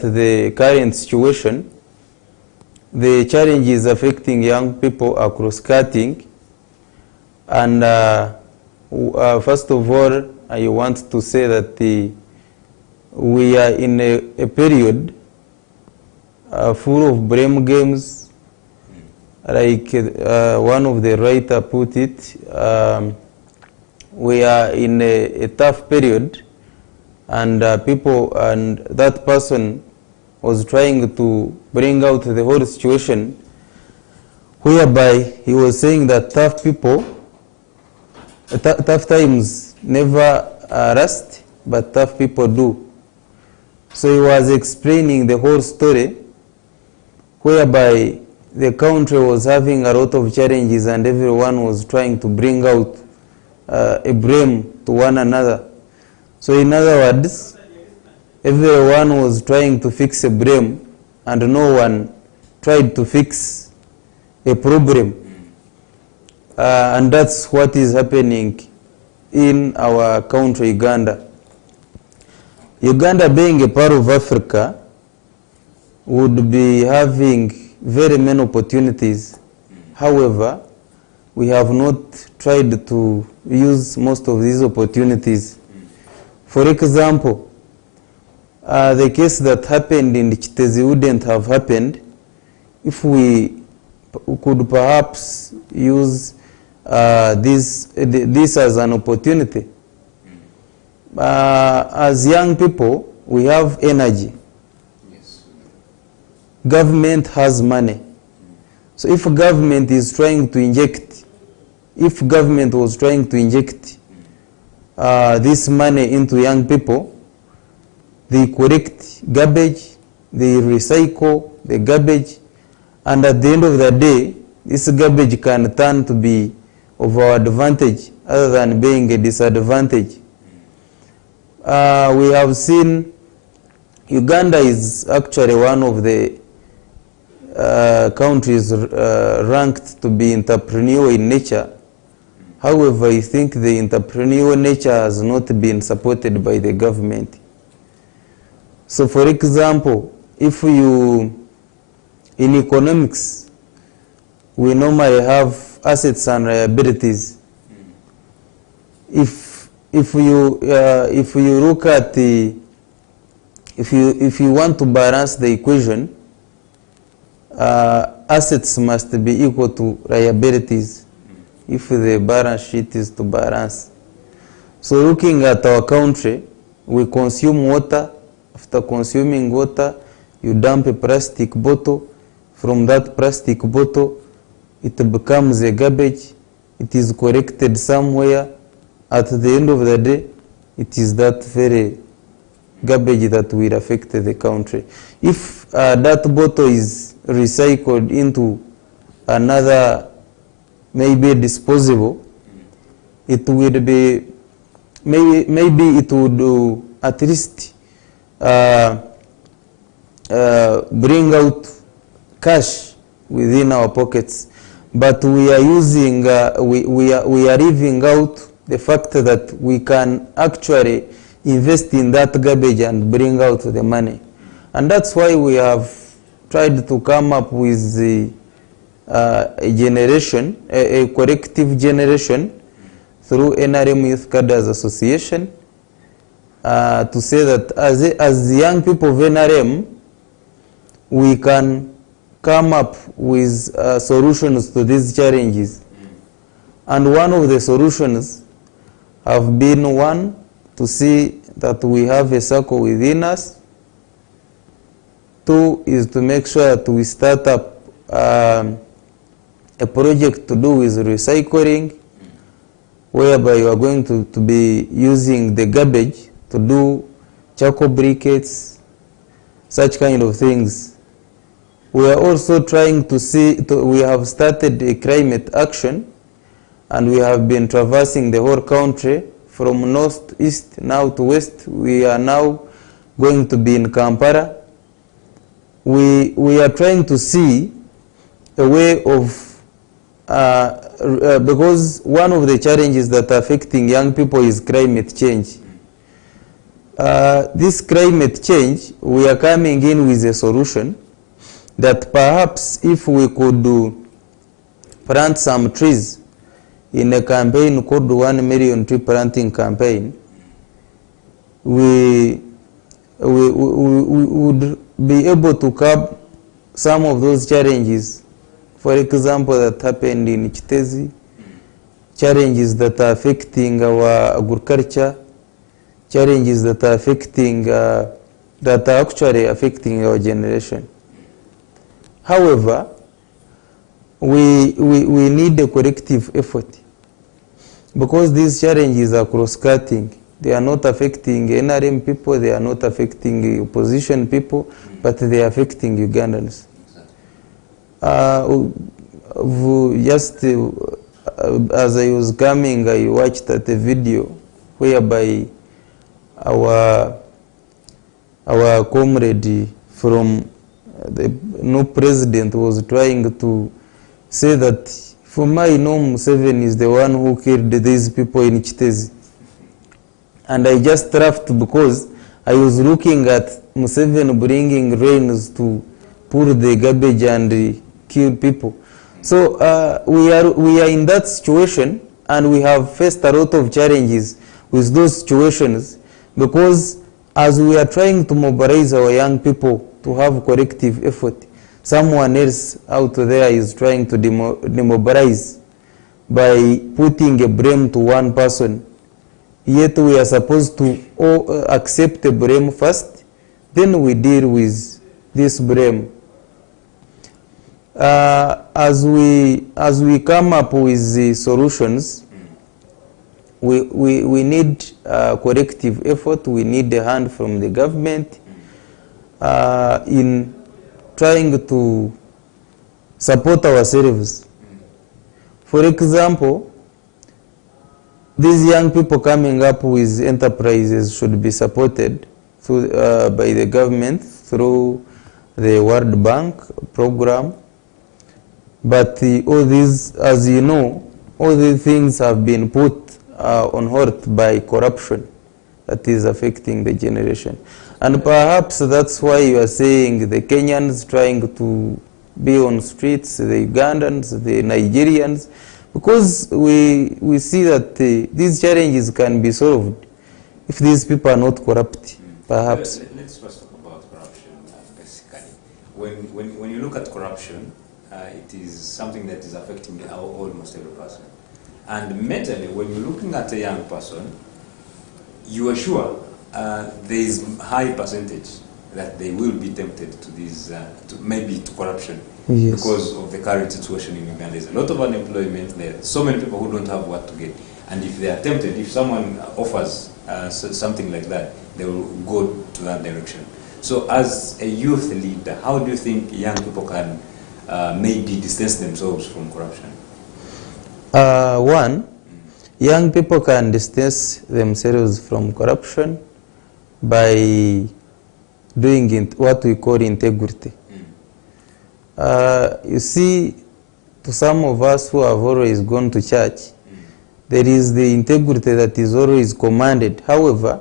the current situation, the challenges affecting young people are cross-cutting, and first of all, I want to say that we are in a period full of blame games, like one of the writer put it. We are in a tough period, and and that person was trying to bring out the whole situation, whereby he was saying that tough times never last, but tough people do. So he was explaining the whole story, whereby the country was having a lot of challenges and everyone was trying to bring out a blame to one another. So in other words, everyone was trying to fix a blame and no one tried to fix a problem. And that's what is happening in our country, Uganda. Uganda, being a part of Africa, would be having very many opportunities. However, we have not tried to use most of these opportunities. For example, the case that happened in Chitezi wouldn't have happened if we could perhaps use this as an opportunity. As young people, we have energy. Yes. Government has money. So if government is trying to inject, if government was trying to inject this money into young people, they collect garbage, they recycle the garbage, and at the end of the day, this garbage can turn to be of our advantage other than being a disadvantage. We have seen Uganda is actually one of the countries ranked to be entrepreneurial in nature. However, I think the entrepreneurial nature has not been supported by the government. So for example, if in economics, we normally have assets and liabilities. If you look at if you want to balance the equation, assets must be equal to liabilities if the balance sheet is to balance. So looking at our country, we consume water. After consuming water, you dump a plastic bottle. From that plastic bottle, it becomes a garbage. It is collected somewhere. At the end of the day, it is that very garbage that will affect the country. If that bottle is recycled into another, maybe disposable, it will be, maybe it would at least bring out cash within our pockets. But we are using, we are leaving out the fact that we can actually invest in that garbage and bring out the money. And that's why we have tried to come up with a generation, a corrective generation through NRM Youth Cadres Association, to say that as young people of NRM, we can come up with solutions to these challenges. And one of the solutions have been, one, to see that we have a circle within us. Two is to make sure that we start up a project to do with recycling, whereby you are going to be using the garbage to do charcoal briquettes, such kind of things. We are also trying to see, we have started a climate action, and we have been traversing the whole country from north, east, now to west. We are now going to be in Kampala. We are trying to see a way of, because one of the challenges that are affecting young people is climate change. this climate change, we are coming in with a solution that perhaps if we could plant some trees in a campaign called 1 million tree planting campaign, we would be able to curb some of those challenges. For example, that happened in Kitezi, challenges that are affecting our agriculture, challenges that are affecting, that are actually affecting our generation. However, we need a collective effort because these challenges are cross-cutting. They are not affecting NRM people, they are not affecting opposition people, but they are affecting Ugandans. Just as I was coming, I watched a video whereby our comrade from the new president was trying to say that for my Museveni is the one who killed these people in Kitezi. And I just laughed because I was looking at Museveni bringing rains to pour the garbage and kill people. So we are in that situation, and we have faced a lot of challenges with those situations, because as we are trying to mobilize our young people to have collective effort, someone else out there is trying to demobilize by putting a blame to one person. Yet we are supposed to accept the blame first, then we deal with this blame. As we come up with the solutions, we need collective effort. We need a hand from the government in trying to support ourselves. For example, these young people coming up with enterprises should be supported through, by the government through the World Bank program. But all these, as you know, all these things have been put on hold by corruption that is affecting the generation. And perhaps that's why you are saying the Kenyans trying to be on streets, the Ugandans, the Nigerians, because we see that these challenges can be solved if these people are not corrupt, perhaps. Let's first talk about corruption, basically. When you look at corruption, it is something that is affecting almost every person. And mentally, when you're looking at a young person, you are sure there is a high percentage that they will be tempted to these, maybe to corruption. Yes. Because of the current situation in Uganda. There's a lot of unemployment. There are so many people who don't have what to get. And if they are tempted, if someone offers something like that, they will go to that direction. So as a youth leader, how do you think young people can maybe distance themselves from corruption? One, young people can distance themselves from corruption by doing what we call integrity. You see, to some of us who have always gone to church, there is the integrity that is always commanded. However,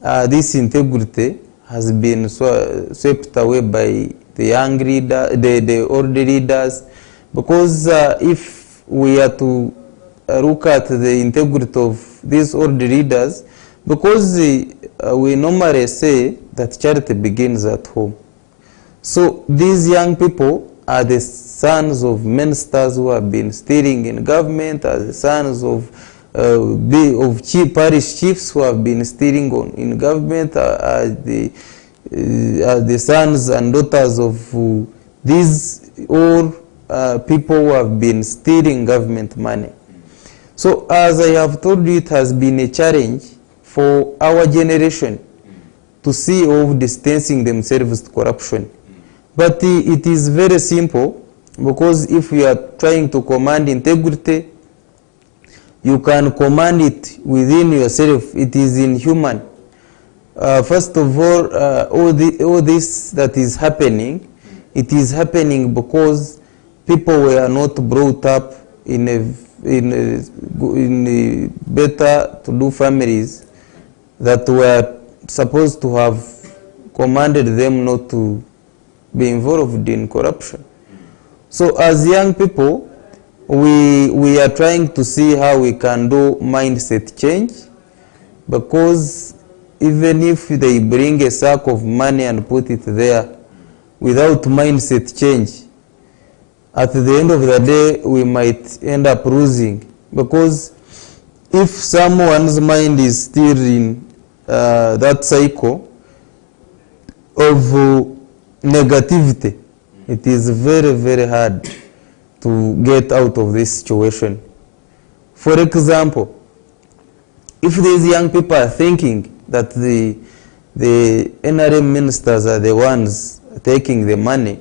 this integrity has been swept away by the young leader, the old leaders, because if we are to look at the integrity of these old leaders, because we normally say that charity begins at home. So these young people are the sons of ministers who have been stealing in government, are the sons of parish chiefs who have been stealing in government, are the sons and daughters of these all people who have been stealing government money. So as I have told you, it has been a challenge for our generation to see of distancing themselves to corruption. But it is very simple, because if you are trying to command integrity, you can command it within yourself. It is inhuman. First of all this that is happening, it is happening because people were not brought up in better to do families that were supposed to have commanded them not to be involved in corruption. So as young people, we are trying to see how we can do mindset change, because even if they bring a sack of money and put it there without mindset change, at the end of the day we might end up losing, because if someone's mind is still in that cycle of negativity, it is very, very hard to get out of this situation. For example, if these young people are thinking that the NRM ministers are the ones taking the money,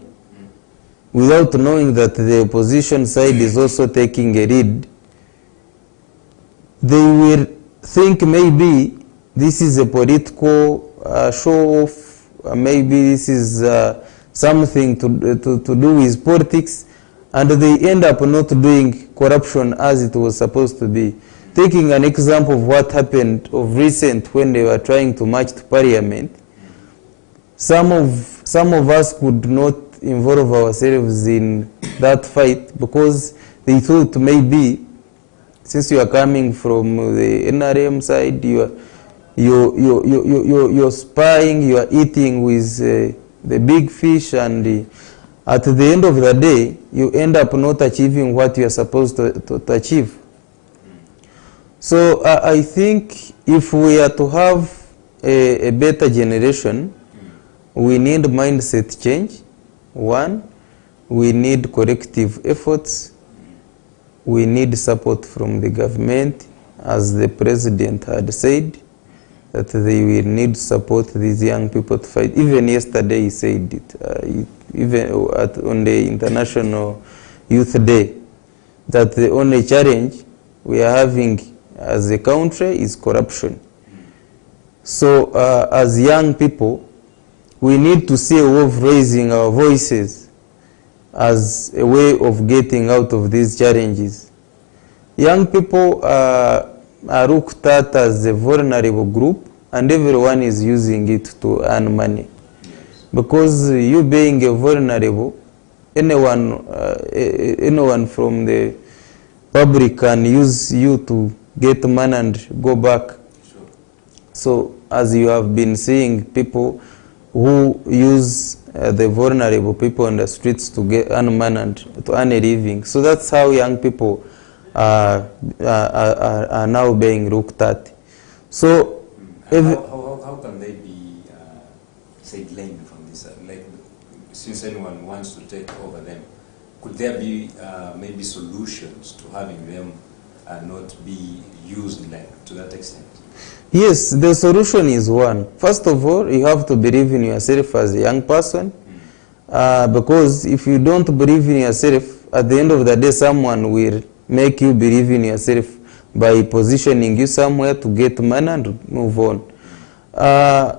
without knowing that the opposition side is also taking a lead, they will think maybe this is a political show-off, maybe this is something to do with politics, and they end up not doing corruption as it was supposed to be. Taking an example of what happened of recent when they were trying to march to parliament, some of us could not involve ourselves in that fight because they thought maybe since you are coming from the NRM side, you're spying, you are eating with the big fish, and at the end of the day, you end up not achieving what you are supposed to achieve. So I think if we are to have a better generation, we need mindset change. One, we need corrective efforts. We need support from the government, as the president had said, that they will need to support these young people to fight. Even yesterday he said it, even on the International Youth Day, that the only challenge we are having as a country is corruption. So as young people, we need to see a way of raising our voices as a way of getting out of these challenges. Young people are looked at as a vulnerable group, and everyone is using it to earn money. Because you being a vulnerable, anyone from the public can use you to get money and go back. So as you have been seeing people who use the vulnerable people on the streets to earn money and to earn a living. So that's how young people are now being looked at. So how can they be sidelined from this? Like, since anyone wants to take over them, could there be maybe solutions to having them not be used like to that extent? Yes, the solution is one. First of all, you have to believe in yourself as a young person, because if you don't believe in yourself, at the end of the day, someone will make you believe in yourself by positioning you somewhere to get money and move on.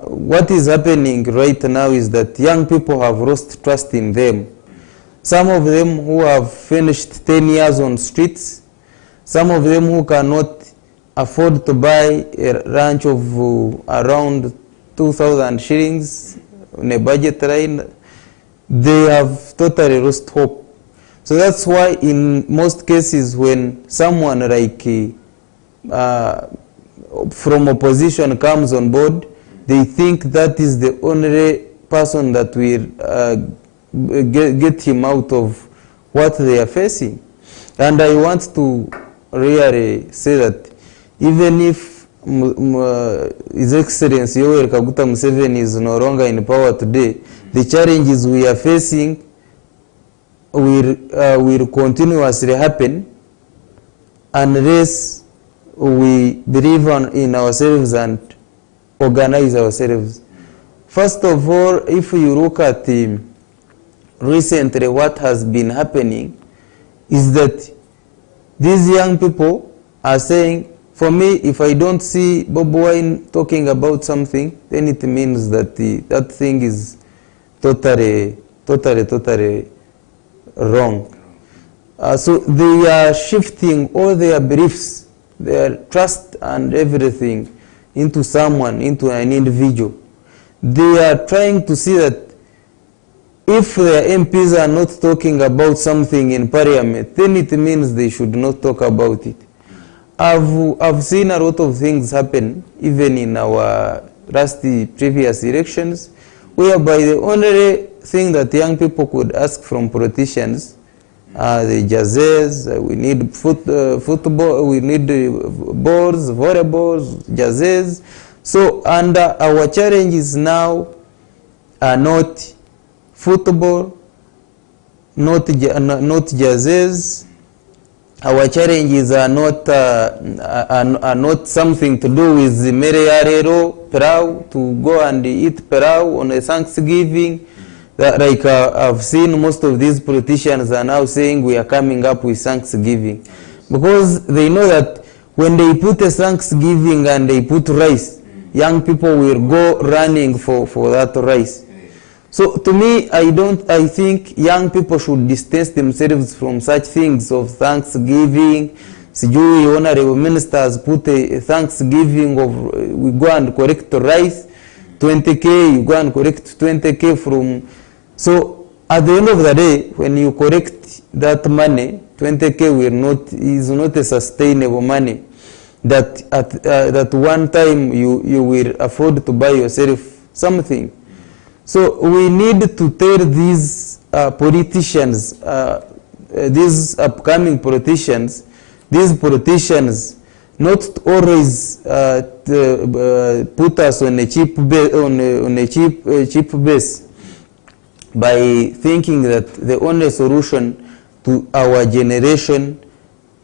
What is happening right now is that young people have lost trust in them. Some of them who have finished 10 years on streets, some of them who cannot afford to buy a ranch of around 2,000 shillings on a budget line, they have totally lost hope. So that's why in most cases when someone like from opposition comes on board, they think that is the only person that will get him out of what they are facing. And I want to really say that even if His Excellency Yoweri Kaguta Museveni is no longer in power today, the challenges we are facing will continuously happen unless we believe in ourselves and organize ourselves. First of all, if you look at recently what has been happening, is that these young people are saying, for me, if I don't see Bob Wine talking about something, then it means that that thing is totally wrong. So they are shifting all their beliefs, their trust and everything into someone, into an individual. They are trying to see that if their MPs are not talking about something in parliament, then it means they should not talk about it. I've seen a lot of things happen, even in our previous elections, whereby the only thing that young people could ask from politicians are the jerseys. We need football, we need balls, volleyballs, jerseys. So, and our challenges now are not football, not jerseys. Our challenges are not something to do with the Mereyarero, Perau, to go and eat Perau on a Thanksgiving. That, like I've seen most of these politicians are now saying we are coming up with Thanksgiving. Because they know that when they put a Thanksgiving and they put rice, young people will go running for that rice. So to me, I think young people should distance themselves from such things of Thanksgiving. Sijui honorable ministers put a Thanksgiving of, we go and collect rice, 20K, you go and collect 20K from. So at the end of the day, when you collect that money, 20K is not a sustainable money that at one time you will afford to buy yourself something. So we need to tell these politicians, these upcoming politicians, not always put us on a cheap base by thinking that the only solution to our generation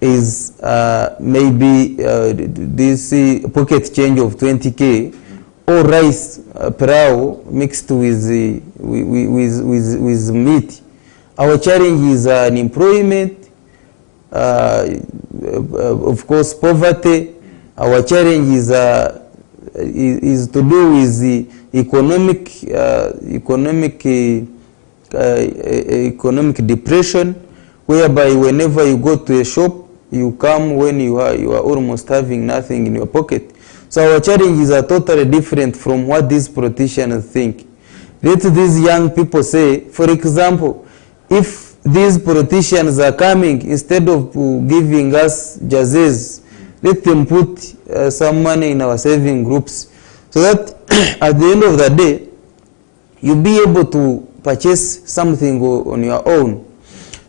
is maybe this pocket change of 20K or rice perao mixed with meat. Our challenge is unemployment, of course poverty. Our challenge is to do with the economic depression, whereby whenever you go to a shop, you come when you are almost having nothing in your pocket. So our challenges are totally different from what these politicians think. Let these young people say, for example, if these politicians are coming, instead of giving us jerseys, let them put some money in our saving groups, so that at the end of the day, you'll be able to purchase something on your own.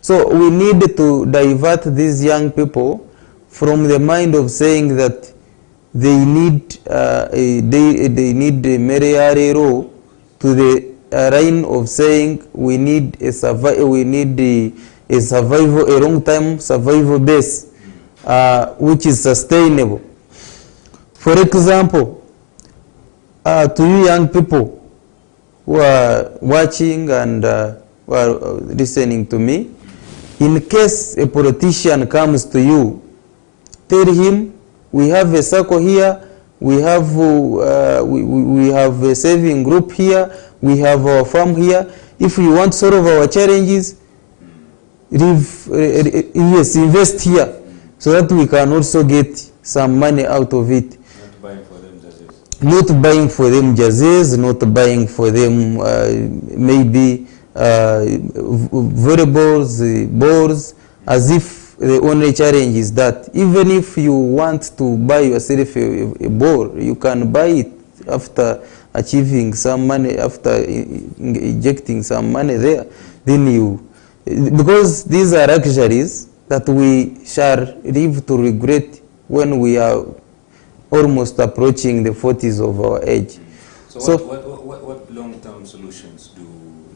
So we need to divert these young people from the mind of saying that they need the Mereyarero to the line of saying we need a long-term survival base, which is sustainable. For example, to you young people who are watching and who are listening to me, in case a politician comes to you, tell him, we have a circle here, we have a saving group here, we have our farm here. If you want to solve our challenges, invest here, so that we can also get some money out of it. Not buying for them jerseys, not buying for them maybe volleyballs, balls, as if the only challenge is that even if you want to buy yourself a ball, you can buy it after achieving some money, after injecting some money there. Then because these are luxuries that we shall live to regret when we are almost approaching the 40s of our age. So what long-term solutions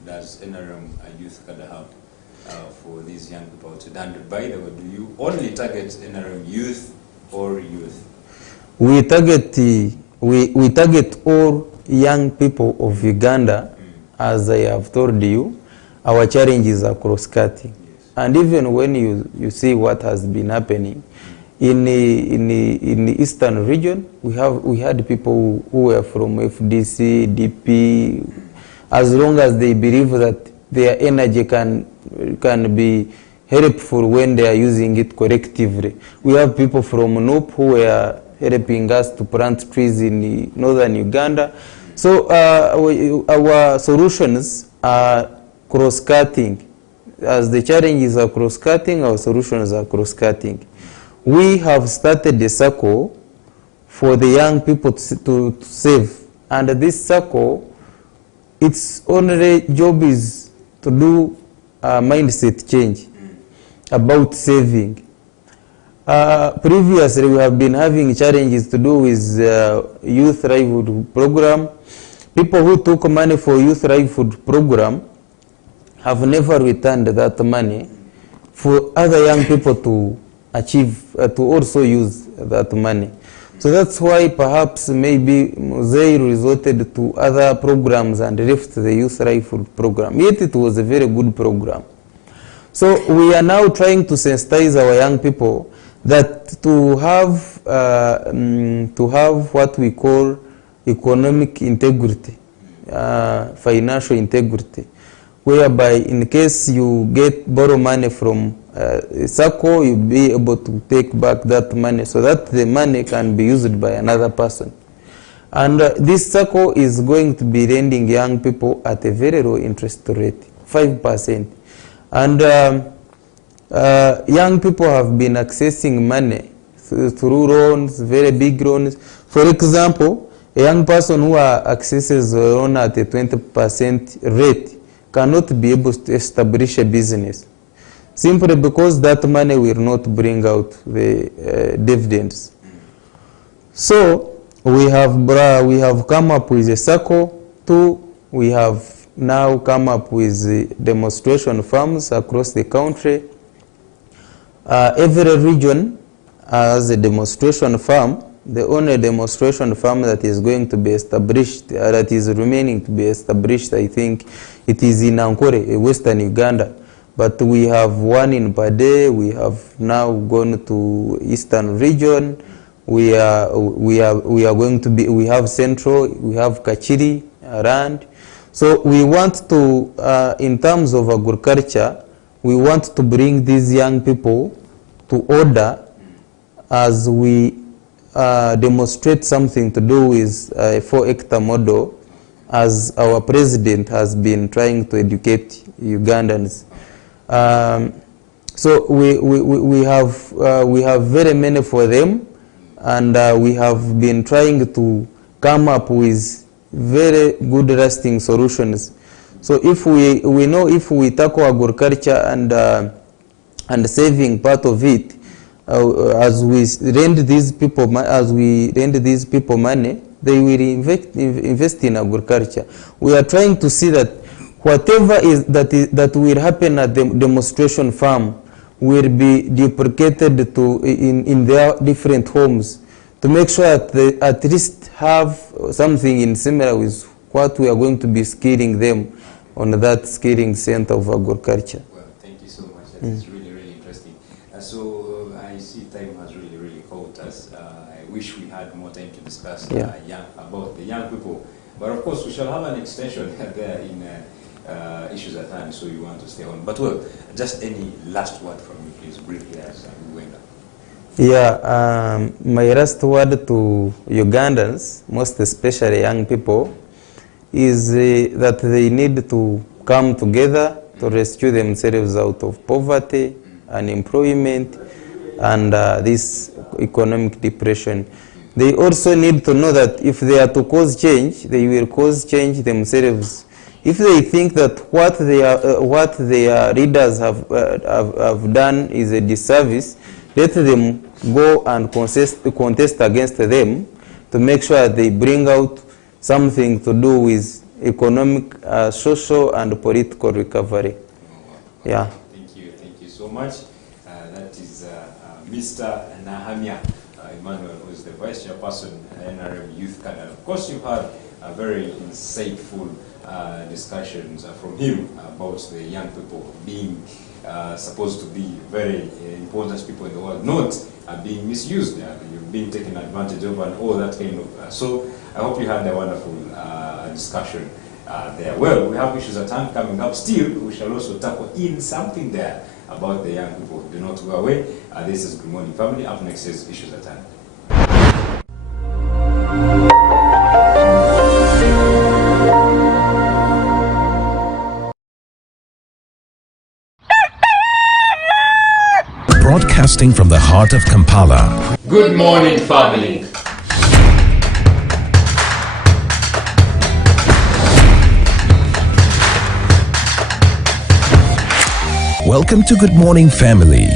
does NRM Youth Cadre have for these young people? And by the way, do you only target NRM youth or youth? We target all young people of Uganda. As I have told you, our challenges are cross-cutting. Yes. And even when you see what has been happening in the eastern region, we had people who were from FDC, DP, as long as they believe that their energy can be helpful when they are using it collectively. We have people from NOP who were helping us to plant trees in northern Uganda. So our solutions are cross-cutting. As the challenges are cross-cutting, our solutions are cross-cutting. We have started a circle for the young people to save. And this circle, its only job is to do a mindset change about saving. Previously, we have been having challenges to do with youth livelihood program. People who took money for youth livelihood program have never returned that money for other young people to achieve, to also use that money. So that's why perhaps maybe they resorted to other programs and left the youth livelihood program. Yet it was a very good program. So we are now trying to sensitize our young people that to have what we call economic integrity, financial integrity, whereby in case you borrow money from a circle, you'll be able to take back that money so that the money can be used by another person. And this circle is going to be lending young people at a very low interest rate, 5%. And young people have been accessing money through loans, very big loans. For example, a young person who accesses a loan at a 20% rate cannot be able to establish a business, simply because that money will not bring out the dividends. So we have come up with a circle. We have now come up with demonstration farms across the country. Every region has a demonstration farm. The only demonstration farm that is going to be established, that is remaining to be established, I think it is in Ankore, Western Uganda. But we have one in Pade. We have now gone to Eastern region. We have Central. We have Kachiri around. So we want to, in terms of agriculture, we want to bring these young people to order as we demonstrate something to do with a 4-hectare model, as our president has been trying to educate Ugandans. So we have very many for them, and we have been trying to come up with very good lasting solutions. So if we know if we tackle agriculture and saving part of it, as we lend these people money, they will invest in agriculture. We are trying to see that whatever that will happen at the demonstration farm will be duplicated in their different homes, to make sure that they at least have something in similar with what we are going to be skilling them on that skilling center of agriculture. Well, thank you so much. That is really, really interesting. So I see time has really, really caught us. I wish we had more time to discuss about the young people. But of course, we shall have an extension there in issues at hand, so you want to stay on. But well, just any last word from you, please, briefly, as we went up. Yeah, my last word to Ugandans, most especially young people, is that they need to come together to rescue themselves out of poverty, unemployment, and this economic depression. They also need to know that if they are to cause change, they will cause change themselves. If they think that what their leaders have done is a disservice, let them go and contest against them to make sure they bring out something to do with economic, social, and political recovery. Yeah. Thank you so much. That is Mr. Nahamya Emmanuel, who is the Vice Chairperson NRM Youth Cadre. Of course, you've had a very insightful discussions from him about the young people being supposed to be very important people in the world, not being misused, being taken advantage of, and all that kind of. So I hope you had a wonderful discussion there. Well, we have issues at hand coming up. Still, we shall also tackle in something there about the young people. Do not go away. This is Good Morning Family. Up next is Issues at Hand. Broadcasting from the heart of Kampala. Good morning, family. Welcome to Good Morning Family.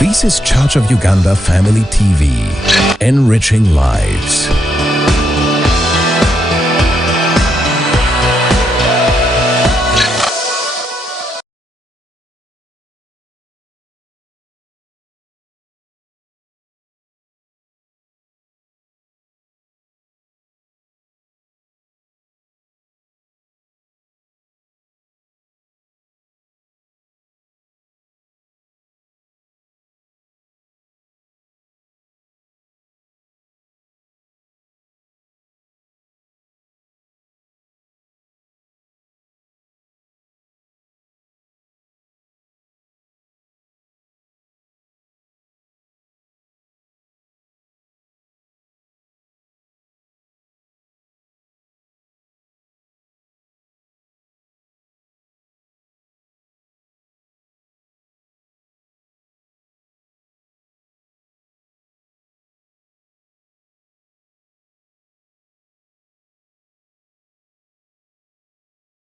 This is Church of Uganda Family TV, enriching lives.